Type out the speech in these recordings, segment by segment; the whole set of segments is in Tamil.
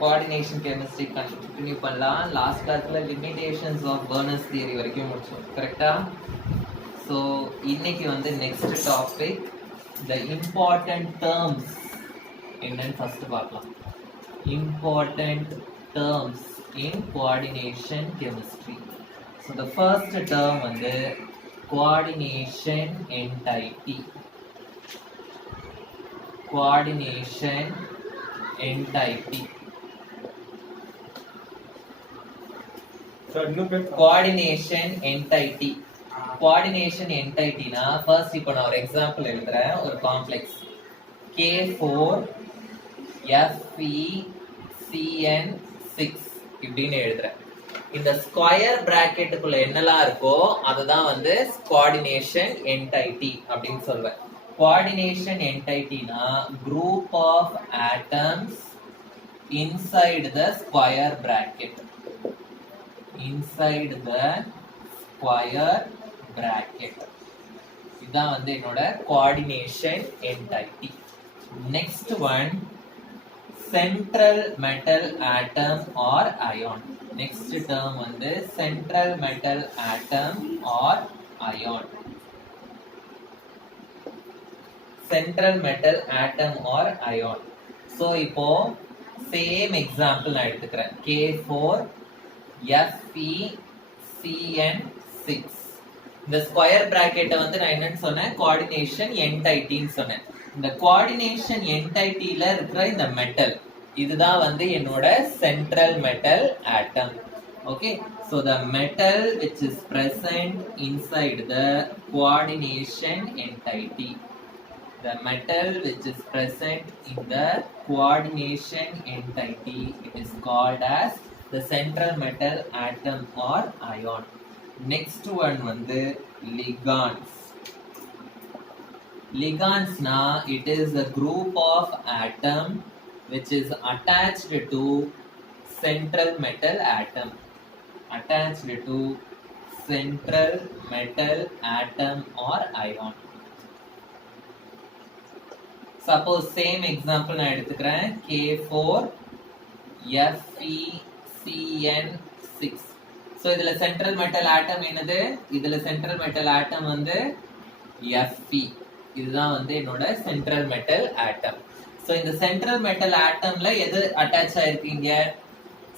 கோஆர்டினேஷன் கெமிஸ்ட்ரி கண்டினியூ பண்ணலாம். லாஸ்ட் கிளாஸ்ல லிமிடேஷன்ஸ் ஆஃப் பெர்னர்ஸ் தியரி வரைக்கும் முடிச்சோம், கரெக்டா? ஸோ இன்னைக்கு வந்து next topic the important terms என்னன்னு ஃபர்ஸ்ட் பார்க்கலாம். Important terms in coordination chemistry. So the first term வந்து coordination entity. Coordination entity. Coordination entity. Coordination என்டைட்டினா ஃபர்ஸ்ட் இப்போ நான் ஒரு எக்ஸாம்பிள் எழுதுறேன். ஒரு காம்ப்ளெக்ஸ் K4FeCN6 இப்படின்னு எழுதுறேன். இந்த ஸ்கொயர் பிராக்கெட்டுக்குள்ள என்னெல்லாம் இருக்கோ அதுதான் வந்து கோஆர்டினேஷன் என்டைட்டி அப்படின்னு சொல்வேன். கோஆர்டினேஷன் என்டைட்டினா group of atoms inside the square bracket. Inside the square bracket. இதான் வந்து என்னோட coordination entity. Next one central metal atom or ion. Next term வந்து central metal atom or ion. Central metal atom or ion. So இப்போ same example நான் எடுத்துக்கிறேன். K4FeCN6. இந்த ஸ்கொயர் பிராக்கெட்டை வந்து நான் என்னன்னு சொன்னேன், கோஆர்டினேஷன் என்டைட்டின்னு சொன்னேன். இந்த கோஆர்டினேஷன் என்டைட்டில இருக்கிற இந்த மெட்டல் இதுதான் வந்து என்னோட central metal atom. Okay, so the metal which is present inside the coordination entity. The metal which is present in the coordination entity, it is called as the central metal atom or ion. Next one வந்து ligands. Ligands na it is a group of atom which is attached to central metal atom. Attached to central metal atom or ion. Suppose same example நான் எடுத்துக்கிறேன். K4FeCN6. So இதுல central metal atom என்னது? இதுல central metal atom வந்து Fe. இதுதான் வந்து என்னோட சென்ட்ரல் மெட்டல் ஆட்டம். சோ இந்த சென்ட்ரல் மெட்டல் ஆட்டம்ல எது அட்டாச் ஆயிருக்கீங்க?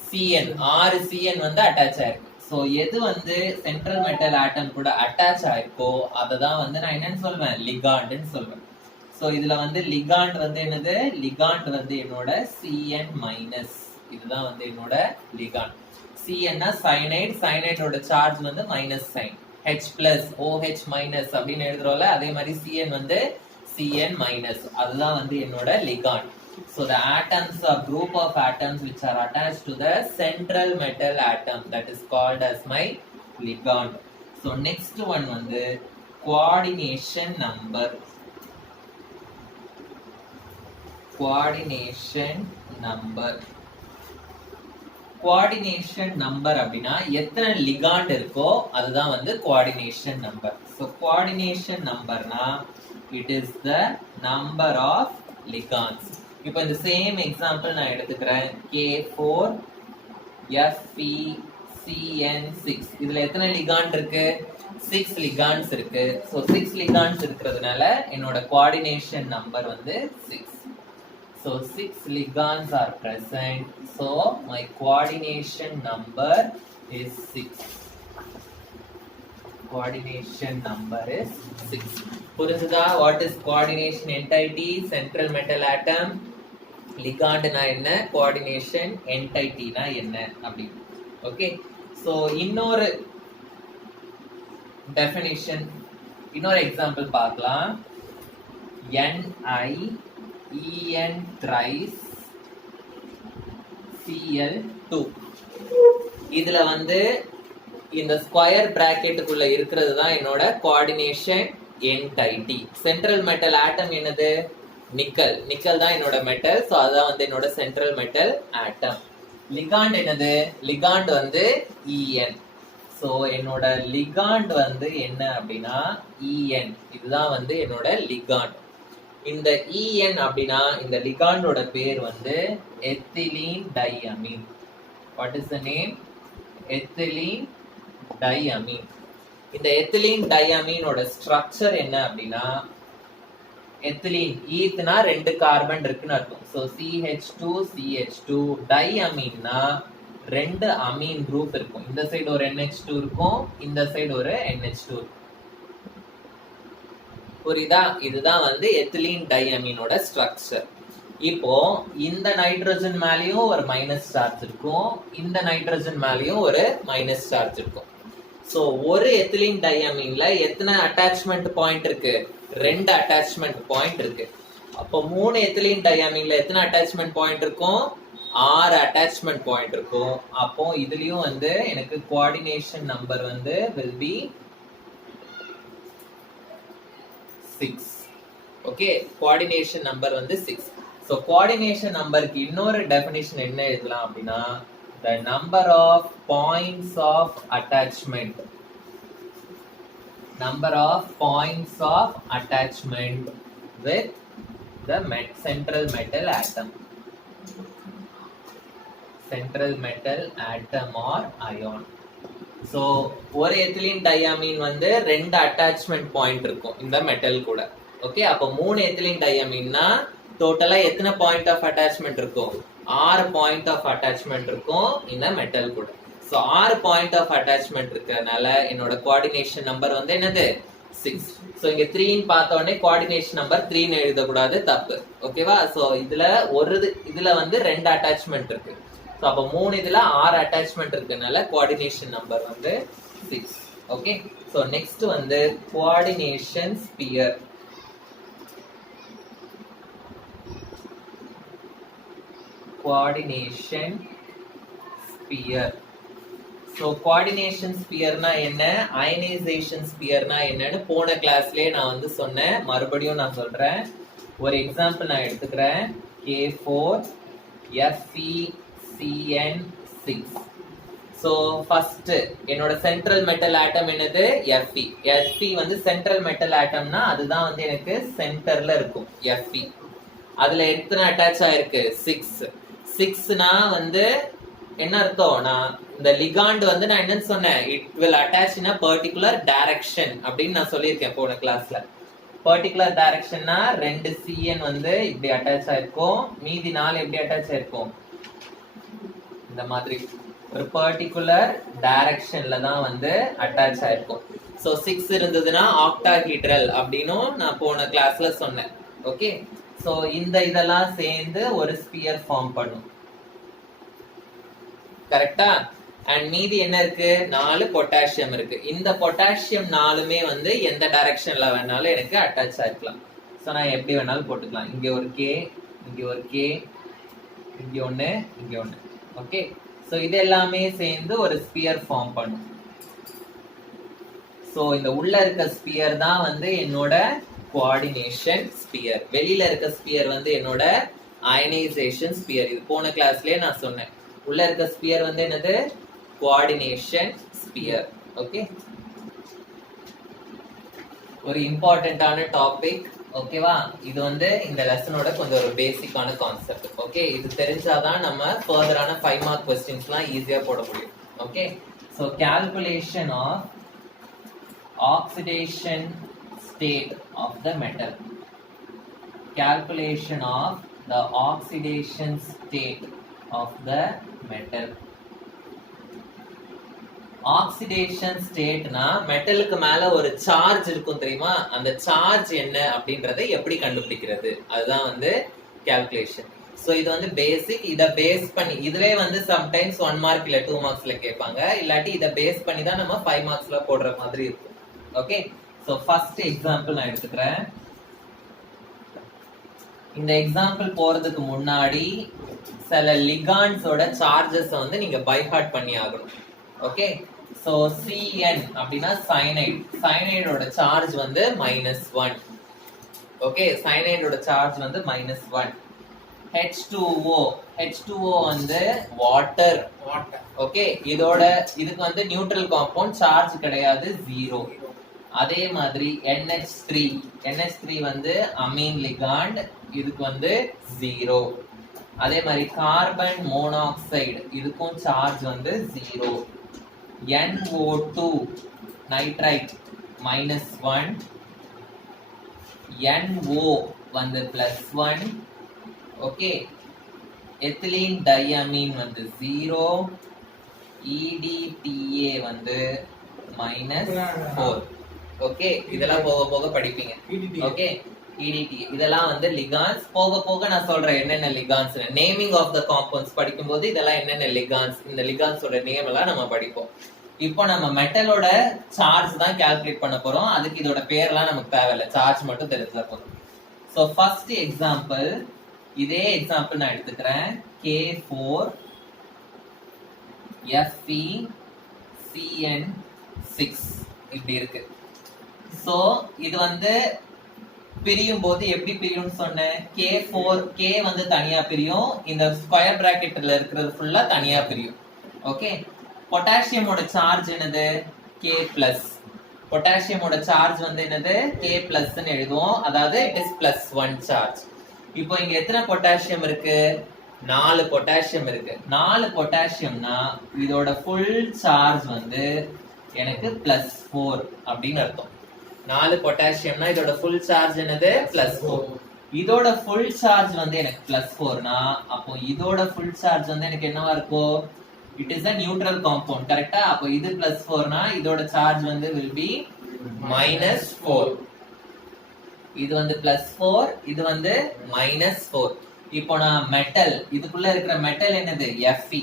Cn. 6 Cn வந்து அட்டாச் ஆயிருக்கு. சோ எது வந்து சென்ட்ரல் மெட்டல் ஆட்டம் கூட அட்டாச் ஆயிருக்கோ அததான் வந்து நான் என்னன்னு சொல்வேன், லிகாண்ட்னு சொல்வேன். சோ இதுல வந்து லிகாண்ட் வந்து என்னது? லிகாண்ட் வந்து என்னோட Cn-. இதுதான் வந்து என்னோட லிகாண்ட். Cn னா சயனைட். சயனைடோட சார்ஜ் வந்து minus sign. H plus OH minus அப்படின்னு எழுதுறோம்ல, அதே மாதிரி Cn வந்து Cn minus. அதுதான் வந்து என்னோட ligand. So the atoms are group of atoms which are attached to the central metal atom, that is called as my ligand. So next one வந்து coordination number. Coordination number. Coordination number அப்படின்னா எத்தனை லிகாண்ட் இருக்கோ அதுதான் வந்து கோஆர்டினேஷன் நம்பர். ஸோ கோஆர்டினேஷன் நம்பர்னா it is the number of ligands. இப்போ இந்த சேம் எக்ஸாம்பிள் நான் எடுத்துக்கிறேன். K4FeCN6. இதுல எத்தனை லிகாண்ட் இருக்கு? 6 லிகாண்ட்ஸ் இருக்கு. ஸோ 6 லிகாண்ட்ஸ் இருக்கிறதுனால என்னோட கோஆர்டினேஷன் நம்பர் வந்து 6. So 6 ligands are present. So my coordination number is 6. Coordination number is 6. புரிஞ்சுதா? What is coordination entity? Central metal atom. Ligand na enna? Coordination entity na enna அப்படி. Okay. So இன்னொரு definition, இன்னொரு example பார்க்கலாம். NiEN thrice Cl2. இதுல வந்து இந்த ஸ்கொயர் பிராக்கெட்டுக்குள்ள இருக்கிறது தான் என்னோட coordination entity. Central metal atom என்னது? நிக்கல். நிக்கல் தான் என்னோட மெட்டல். சோ அதுதான் வந்து என்னோட சென்ட்ரல் மெட்டல் ஆட்டம். லிகாண்ட் என்னது? லிகாண்ட் வந்து En. சோ என்னோட லிகாண்ட் வந்து என்ன அப்படின்னா En. இதுதான் வந்து என்னோட லிகாண்ட். இந்த EN அப்படின்னா இந்த லிகாண்டோட பேர் வந்து ethylene diamine. What is the name? Ethylene diamine. இந்த எத்திலீன் டைஅமீனோட ஸ்ட்ரக்சர் என்ன அப்படின்னா, எத்திலீன் ஈத்னா 2 கார்பன் இருக்குன்னு அர்த்தம். So CH2 CH2. டைஅமீன்னா 2 Ameen group இருக்கும். இந்த சைடு ஒரு NH2 இருக்கும், இந்த சைடு ஒரு NH2 இருக்கும். புரியுதா? இதுதான் வந்து எத்திலீன் டைஅமீனோட ஸ்ட்ரக்சர். இப்போ இந்த நைட்ரஜன் மேலயும் ஒரு மைனஸ் சார்ஜ் இருக்கும், இந்த நைட்ரஜன் மேலயும் ஒரு மைனஸ் சார்ஜ் இருக்கும். சோ ஒரு எத்திலீன் டைஅமீன்ல எத்தனை அட்டாச்மெண்ட் பாயிண்ட் இருக்கு? 2 அட்டாச்மெண்ட் பாயிண்ட் இருக்கு. அப்போ 3 எத்திலீன் டைஅமீன்ல எத்தனை அட்டாச்மெண்ட் பாயிண்ட் இருக்கும்? 6 அட்டாச்மெண்ட் பாயிண்ட் இருக்கும். அப்போ இதுலயும் வந்து எனக்கு கோஆர்டினேஷன் நம்பர் வந்து will be 6. Okay, coordination number வந்து 6. சோ கோஆர்டினேஷன் நம்பருக்கு இன்னொரு டெஃபினிஷன் என்ன எழுதலாம் அப்படின்னா, the number of points of attachment. Number of points of attachment with the central metal atom. Central metal atom or ion. So ஒரு எத்திலீன் டைஅமீன் வந்து 2 அட்டாச்மெண்ட் பாயிண்ட் இருக்கும் இந்த மெட்டல் கூட. ஓகே, அப்போ 3 எத்திலீன் டைஅமீன்னா டோட்டலா எத்தனை பாயிண்ட் ஆஃப் அட்டாச்மெண்ட் இருக்கும்? 6 பாயிண்ட் ஆஃப் அட்டாச்மெண்ட் இருக்கும் இந்த மெட்டல் கூட. சோ 6 பாயிண்ட் ஆஃப் அட்டாச்மெண்ட் இருக்கறனால என்னோட கோஆர்டினேஷன் நம்பர் வந்து என்னது? 6. சோ இங்க 3 ன்னு பார்த்த உடனே கோஆர்டினேஷன் நம்பர் 3 ன்னு எழுத கூடாது, தப்பு. ஓகேவா? சோ இதுல வந்து 2 அட்டாச்மெண்ட் இருக்கு. சோ அப்ப 3 இதுல 6 அட்டாச்மெண்ட் இருக்கறனால கோஆர்டினேஷன் நம்பர் வந்து 6. ஓகே, சோ நெக்ஸ்ட் வந்து coordination sphere. Coordination sphere. So coordination ஸ்பியர்னா என்ன, அயனைசேஷன் ஸ்பியர்னா என்னன்னு போன கிளாஸ்லயே நான் வந்து சொன்னேன், மறுபடியும் நான் சொல்றேன். ஒரு எக்ஸாம்பிள் நான் எடுத்துக்கிறேன். K4FeCN6. சோ ஃபர்ஸ்ட் என்னோட சென்ட்ரல் மெட்டல் ஆட்டம் என்னது? Fe. Fe வந்து சென்ட்ரல் மெட்டல் ஆட்டம்னா அதுதான் வந்து எனக்கு சென்டர்ல இருக்கும் Fe. அதுல எத்தனை அட்டாச் ஆயிருக்கு? 6. 6னா வந்து என்ன அர்த்தம்? நான் இந்த லிகாண்ட் வந்து நான் என்னன்னு சொன்னேன், it will attach in a particular direction அப்படின்னு நான் சொல்லியிருக்கேன் போன கிளாஸ்ல. பர்டிகுலர் டைரக்ஷன்னா 2 CN வந்து இப்படி அட்டாச் ஆயிருக்கும், மீதி 4 எப்படி அட்டாச் ஆயிருக்கும்? இந்த மாதிரி ஒரு பர்டிகுலர் டைரக்ஷன்ல தான் வந்து அட்டாச் ஆயிருக்கும். சோ 6 இருந்ததுன்னா ஆக்டாஹீட்ரல் அப்படின்னும் நான் போன கிளாஸ்ல சொன்னேன். ஓகே, சோ இந்த இதெல்லாம் சேர்ந்து ஒரு ஸ்பியர் ஃபார்ம் பண்ணும். கரெக்டா? அண்ட் மீதி என்ன இருக்கு? 4 பொட்டாசியம் இருக்கு. இந்த பொட்டாசியம் 4மே வந்து எந்த டைரக்ஷன்ல வேணாலும் எனக்கு அட்டாச் ஆயிருக்கலாம். சோ நான் எப்படி வேணாலும் போட்டுக்கலாம். இங்க ஒரு K, இங்க ஒரு K, இங்க ஒண்ணு, இங்க ஒண்ணு. ஓகே, சோ இது எல்லாமே சேர்ந்து ஒரு ஸ்பியர் ஃபார்ம் பண்ணும். சோ இந்த உள்ள இருக்க ஸ்பியர் தான் வந்து என்னோட கோஆர்டினேஷன் ஸ்பியர். வெளியில இருக்க ஸ்பியர் வந்து என்னோட அயனைசேஷன் ஸ்பியர். இது போன கிளாஸ்லயே நான் சொன்னேன். உள்ள இருக்க ஸ்பியர் வந்து என்னது? Coordination sphere. ஓகே, ஒரு இம்பார்ட்டன்டான டாபிக். ஓகேவா? இது வந்து இந்த லெசனோட கொஞ்சம் ஒரு பேசிக்கான கான்செப்ட். ஓகே, இது தெரிஞ்சாதான் நம்ம ஃபர்தரான 5 மார்க் क्वेश्चंसலாம் ஈஸியா போட முடியும். Okay, so calculation of oxidation state of the metal. Calculation of the oxidation state of the metal. Oxidation state na மெட்டலுக்கு மேல ஒரு சார்ஜ் இருக்கும் தெரியுமா? அந்த சார்ஜ் என்ன அப்படின்றதை எப்படி கண்டுபிடிக்கிறது, அதுதான் வந்து கால்குலேஷன். சோ இது வந்து பேசிக். இத பேஸ் பண்ணி இதுவே வந்து சம்டைம்ஸ் 1 மார்க் இல்ல 2 மார்க்ஸ்ல கேட்பாங்க, இல்லாட்டி இத பேஸ் பண்ணி தான் நம்ம 5 மார்க்ஸ்ல போடுற மாதிரி இருக்கும். ஓகே, சோ ஃபர்ஸ்ட் எக்ஸாம்பிள் நான் எடுத்துக்கிறேன். இந்த எக்ஸாம்பிள் போறதுக்கு முன்னாடி சில லிகாண்ட்ஸோட சார்ஜஸ் வந்து நீங்க பை ஹார்ட் பண்ணி ஆகணும். ஓகே, சோ Cn அப்படினா சயனைட். சயனைடோட சார்ஜ் வந்து -1. ஓகே, சயனைடோட சார்ஜ் வந்து -1. H2O. H2O வந்து வாட்டர். ஓகே, இதுக்கு வந்து நியூட்ரல் காம்பவுண்ட், சார்ஜ் கிடையாது, 0. அதே மாதிரி NH3 வந்து அமீன் லிகாண்ட், இதுக்கு வந்து 0. அதே மாதிரி கார்பன் மோனாக்சைடு, இதுக்கும் சார்ஜ் வந்து 0. NO2 நைட்ரைட் -1, NO வந்து +1. ஓகே, எத்திலீன் டையமீன் வந்து 0, EDTA வந்து -4. ஓகே, இதெல்லாம் போக போக படிப்பீங்க. ஓகே, EDTA இதெல்லாம் வந்து லிகான்ஸ். போக போக நான் சொல்றேன் என்னென்ன ligands. Naming of the compounds படிக்கும்போது இதெல்லாம் என்னென்ன லிகான்ஸ், இந்த லிகான்ஸோட நேம் எல்லாம் நம்ம படிப்போம். இப்போ நம்ம மெட்டலோட சார்ஜ் தான் கால்குலேட் பண்ண போறோம். அதுக்கு இதோட பேர்லாம் நமக்கு தேவையில்லை, சார்ஜ் மட்டும் தெரிஞ்சா போதும். ஸோ ஃபர்ஸ்ட் எக்ஸாம்பிள், இதே எக்ஸாம்பிள் நான் எடுத்துக்கிறேன். K4 FeCN6 இப்படி இருக்கு. சோ இது வந்து பிரியும் போது எப்படி பிரியும்னு சொன்னேன். K வந்து தனியா பிரியும், இந்த ஸ்கொயர் பிராக்கெட்ல இருக்கிறது ஃபுல்லா தனியா பிரியும். ஓகே, பொட்டாசியமோட சார்ஜ் என்னது? K+. பொட்டாசியமோட சார்ஜ் வந்து என்னது? K+ ன்னு எழுதுவோம். அதாவது இட் இஸ் +1 சார்ஜ். இப்போ இங்க எத்தனை பொட்டாசியம் இருக்கு? 4 பொட்டாசியம் இருக்கு. 4 பொட்டாசியம்னா இதோட ஃபுல் சார்ஜ் வந்து எனக்கு +4 அப்படின்னு அர்த்தம். 4 பொட்டாசியம்னா இதோட ஃபுல் சார்ஜ் என்னது? +4. இதோட ஃபுல் சார்ஜ் வந்து எனக்கு +4னா அப்போ இதோட ஃபுல் சார்ஜ் வந்து எனக்கு என்னவா இருக்கும்? It is a neutral compound, கரெக்ட்டா? அப்போ இது +4னா இதோட சார்ஜ் வந்து will be -4. இது வந்து +4, இது வந்து -4. இப்போ நான் மெட்டல், இதுக்குள்ள இருக்கிற மெட்டல் என்னது? Fe.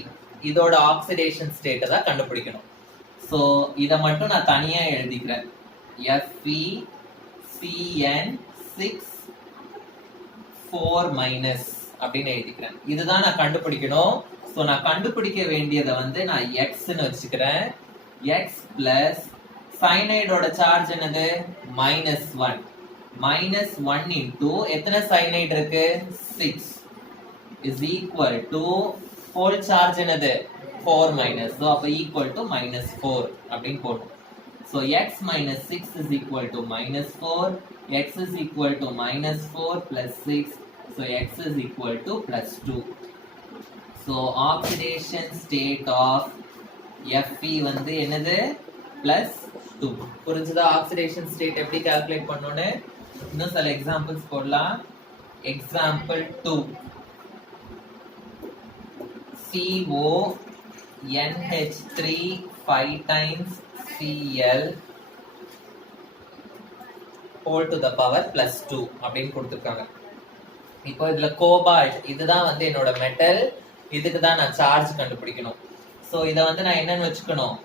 இதோட ஆக்சிடேஷன் ஸ்டேட்டை தான் கண்டுபிடிக்கணும். சோ இத மட்டும் நான் தனியா எழுதிக்கிறேன். FeCN6 அப்படின்னு எழுதிக்கிறேன். இதுதான் நான் கண்டுபிடிக்கணும். சோ நான் கண்டுபிடிக்க வேண்டியதை வந்து நான் x ன்னு வச்சுக்கிறேன். x பிளஸ் சயனைடோட சார்ஜ் என்னது? -1. -1 இன்டூ எத்தனை சயனைடு இருக்கு? 6 is equal to whole charge என்னது? 4 so அப்ப equal to -4 அப்படின்னு போடும். So x minus 6 is equal to -4. X is equal to -4 plus 6. So x is equal to +2. So oxidation state of Fe வந்து என்னது? +2. புரிஞ்சுதா? ஆக்சிடேஷன் ஸ்டேட் எப்படி கால்குலேட் பண்ணனும்னு இன்னும் சில எக்ஸாம்பிள்ஸ் போடலாம். Example 2, CONH3 5 times Cl whole to the power +2 அப்படின்னு கொடுத்திருக்காங்க. இப்போ இதுல கோபால்ட், இதுதான் வந்து என்னோட மெட்டல். இதுக்கு தான் நான் சார்ஜ் கண்டுபிடிக்கணும். சோ இத வந்து நான் என்னன்னு வச்சுக்கணும்?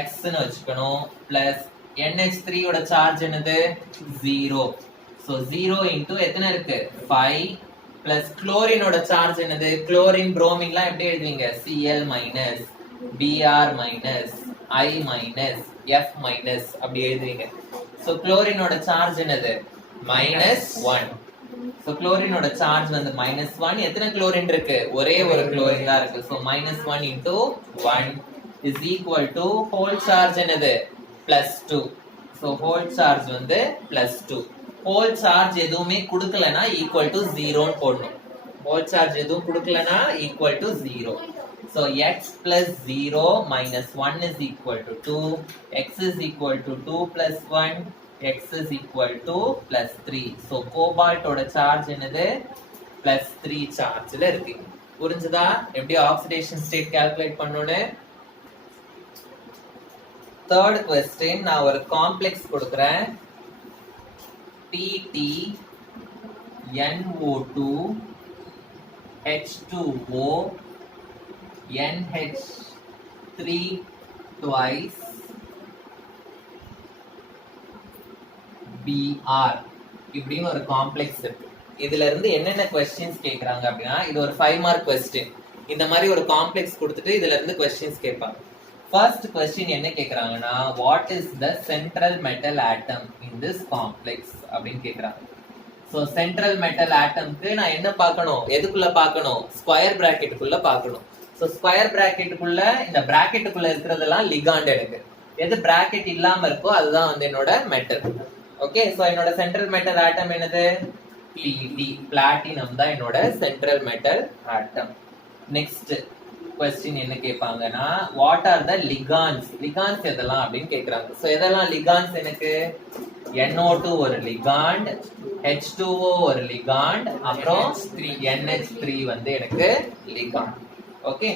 x ன்னு வச்சுக்கணும். பிளஸ் NH3 ஓட சார்ஜ் என்னது? 0. சோ 0 இன்டு எத்தனை இருக்கு? 5 பிளஸ் குளோரினோட சார்ஜ் என்னது? குளோரின் புரோமின்லாம் எப்படி எழுதுவீங்க? Cl minus, Br minus, I minus, F minus அப்படி எழுதுவீங்க. சோ குளோரினோட சார்ஜ் என்னது? -1. சோ குளோரினோட சார்ஜ் வந்து -1. எத்தனை குளோரின் இருக்கு? ஒரே ஒரு குளோரின் தான் இருக்கு. So -1 into 1 is equal to whole charge என்னது? +2. சோ ஹோல் சார்ஜ் வந்து +2. ஹோல் சார்ஜ் எதுவுமே கொடுக்கலனா ஈக்குவல் டு 0 ன்னு போடணும். ஹோல் சார்ஜ் எதுவும் கொடுக்கலனா equal to 0. So x plus 0 minus 1 is equal to 2. X is equal to 2 plus 1. X is equal to plus 3. So cobalt ஓட சார்ஜ் என்னது? +3 சார்ஜ்ல இருக்கு. புரிஞ்சுதா எப்படி ஆக்சிடேஷன் ஸ்டேட் கால்குலேட் பண்ணனும்னு? தேர்ட் क्वेश्चन, நான் ஒரு காம்ப்ளெக்ஸ் கொடுக்கிறேன். PtNO2 H2O NH3 twice Br இப்படின்னு ஒரு காம்ப்ளெக்ஸ் இருக்கு. இதுல இருந்து என்னென்ன क्वेश्चंस கேக்குறாங்க அப்படினா, இது ஒரு 5 மார்க் क्वेश्चन. இந்த மாதிரி ஒரு காம்ப்ளெக்ஸ் கொடுத்துட்டு இதுல இருந்து क्वेश्चंस கேட்பாங்க. ஃபர்ஸ்ட் क्वेश्चन என்ன கேக்குறாங்கன்னா, what is the central metal atom in this complex அப்படினு கேக்குறாங்க. சோ சென்ட்ரல் மெட்டல் ஆட்டம்க்கு நான் என்ன பார்க்கணும்? எதுக்குள்ள பார்க்கணும்? ஸ்கொயர் பிராக்கெட்டுக்குள்ள பார்க்கணும். சோ ஸ்கொயர் பிராக்கெட்டுக்குள்ள, இந்த பிராக்கெட்டுக்குள்ள இருக்குறதெல்லாம் லிகாண்ட் எனக்கு. எது பிராக்கெட் இல்லாம இருக்கோ அதுதான் வந்து என்னோட மெட்டல். ஓகே, சோ என்னோட சென்ட்ரல் மெட்டல் ஆட்டம் என்னது? பிடி, பிளாட்டினம் தான் என்னோட central metal atom. Next question என்ன கேட்பாங்கன்னா, what are the ligands? Ligands எதெல்லாம் அப்படின்னு கேக்குறாங்க. சோ எதெல்லாம் லிகான்ஸ்? எனக்கு NO2 ஒரு லிகாண்ட், H2O ஒரு லிகாண்ட், அப்புறம் NH3 வந்து எனக்கு ligand. Okay,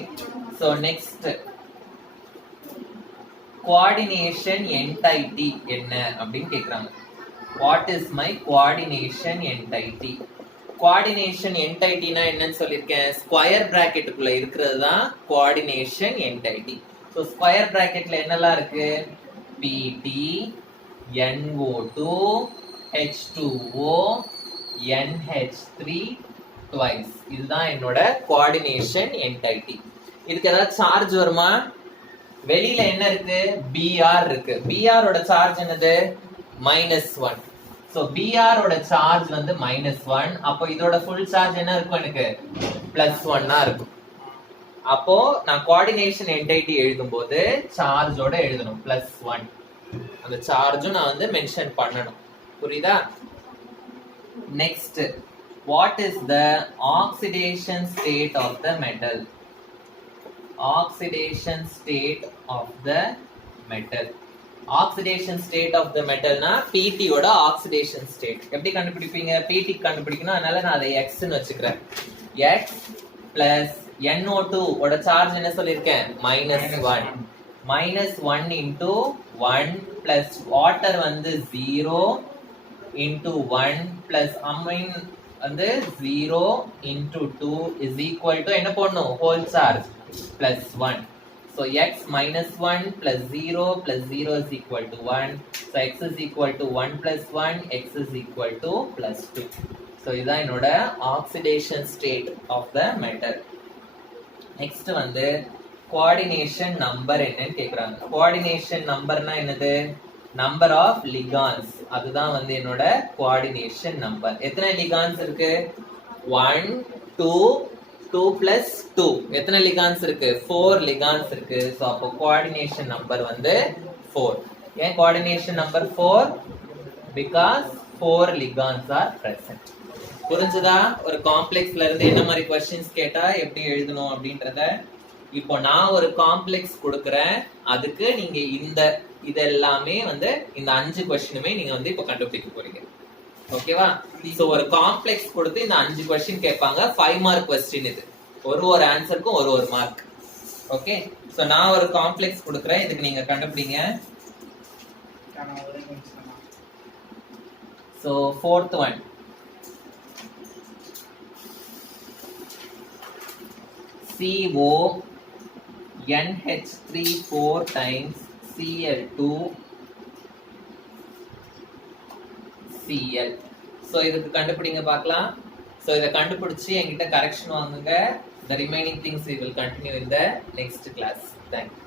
so next coordination entity என்ன அப்படின்னு கேக்குறாங்க. What is my coordination entity? Coordination என்டைட்டினா என்னன்னு சொல்லியிருக்கேன், ஸ்கொயர் பிராக்கெட்டுக்குள்ள இருக்கிறது தான் கோஆர்டினேஷன் என்டைட்டி. ஸோ ஸ்கொயர் பிராக்கெட்ல என்னெல்லாம் இருக்கு? PT, NO2, H2O, NH3 twice. இதுதான் என்னோட கோஆர்டினேஷன் என்டைட்டி. இதுக்கு ஏதாவது சார்ஜ் வருமா? வெளியில என்ன இருக்கு? Br இருக்கு. Br ஓட சார்ஜ் என்னது? -1. சோ Br ஓட சார்ஜ் வந்து -1. அப்போ இதோட ஃபுல் சார்ஜ் என்ன இருக்கும்? எனக்கு +1 இருக்கும். அப்போ நான் கோஆர்டினேஷன் என்டைட்டி எழுதும்போது சார்ஜோட எழுதணும், +1. அந்த சார்ஜும் நான் வந்து மென்ஷன் பண்ணணும். புரியுதா? Next, what is the oxidation state of the metal? Oxidation state of the metal. Oxidation state of the மெட்டல்னா PT ஓட ஆக்சிடேஷன் ஸ்டேட். எப்படி கண்டுபிடிப்பீங்க? PT கண்டுபிடிக்கணும், அதனால நான் அதை X ன்னு வச்சுக்கிறேன். X plus NO2 ஓட சார்ஜ் என்ன சொல்லியிருக்கேன்? -1. -1 into 1 plus water வந்து 0 into 1 plus amine வந்து 0 into 2 is equal to என்ன போடணும்? whole charge +1. So x -1 plus 0 plus 0 is equal to 1. So x is equal to 1 plus 1, x is equal to +2. So இதான் என்னோட oxidation state of the metal. Next வந்து coordination number என்னன்னு கேக்குறாங்க. coordination numberனா என்னது? number of ligands. அதுதான் வந்து என்னோட coordination number. எத்தனை ligands இருக்கு? 1 2 2 plus 2. எத்தனை ligands இருக்கு? 4 ligands இருக்கு. சோ அப்போ coordination number வந்து 4. ஏன் coordination number 4? Because 4 ligands are present. புரிஞ்சுதா? ஒரு காம்ப்ளெக்ஸ்ல இருந்து என்ன மாதிரி क्वेश्चंस கேட்டா எப்படி எழுதணும் அப்படின்றத. இப்போ நான் ஒரு காம்ப்ளெக்ஸ் கொடுக்கறேன், அதுக்கு நீங்க இதெல்லாமே வந்து இந்த 5 क्वेश्चनமே நீங்க வந்து இப்போ கண்டுபிடிக்க போறீங்க. ஓகேவா? சோ ஒரு காம்ப்ளெக்ஸ் கொடுத்து இந்த 5 क्वेश्चन கேட்பாங்க. 5 மார்க் क्वेश्चन இது. ஒரு ஆன்சருக்கு ஒரு மார்க். ஓகே, சோ நான் ஒரு காம்ப்ளெக்ஸ் கொடுக்கறேன், இதுக்கு நீங்க கண்டுபிடிங்க. So fourth one, CO NH3 4 times Cl2 Cl. So இதுக்கு கண்டுபிடிங்க பார்க்கலாம். சோ இத கண்டுபிடிச்சு என்கிட்ட கரெக்ஷன் வாங்குங்க. The remaining things we will continue in the next class. Thank you.